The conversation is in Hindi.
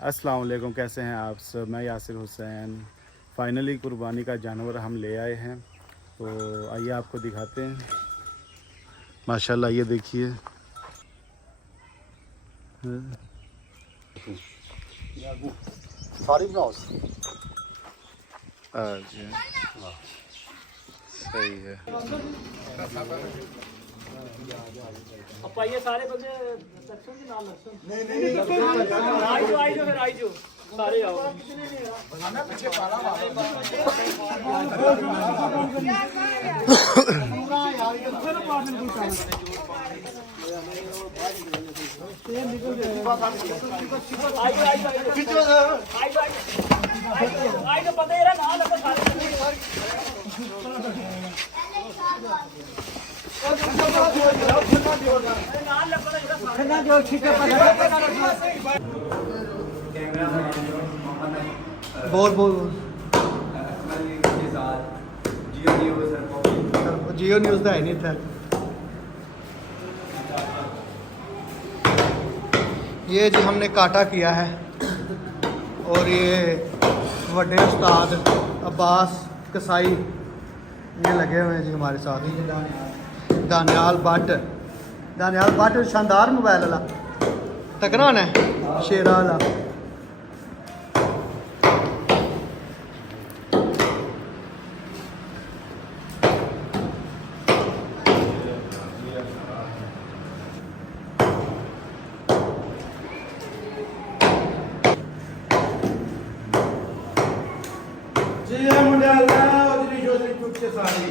अस्सलाम वालेकुम, कैसे हैं आप सब। मैं यासिर हुसैन। फाइनली कुर्बानी का जानवर हम ले आए हैं, तो आइए आपको दिखाते हैं। माशाल्लाह ये देखिए। सारी बनाओ। अच्छा, सही है। ਆਪਾਂ ਇਹ ਸਾਰੇ ਬੰਦੇ ਲਖਸਨ ਦੇ ਨਾਲ ਲਖਸਨ ਨਹੀਂ ਆਈ ਜੋ ਫਿਰ ਆਈ ਜੋ ਸਾਰੇ ਆਓ ਆਣਾ ਪਿੱਛੇ ਪਾਲਾ ਪੂਰਾ ਯਾਰ ਇਹ ਫਿਰ ਪਾਣ ਕੋਈ ਕੰਮ ਤੇ ਨਿਕਲ ਦੇ ਆਈ ਖਿੱਚੋ ਆਈ ਜੋ ਬੰਦੇ ਇਹਦਾ ਨਾਲ ਲੱਗ ਸਾਰੇ बोल बोल जियो न्यूज़ का है नहीं था। ये जी हमने काटा किया है और ये वड्डे उस्ताद अब्बास कसाई ये लगे हुए हैं जी हमारे साथ ही। दानियाल भट्ट शानदार मोबाइल वाला तकड़ा है शेरा वाला। जी मुंडे अल्लाह उजरी जोजरी कुछ सारी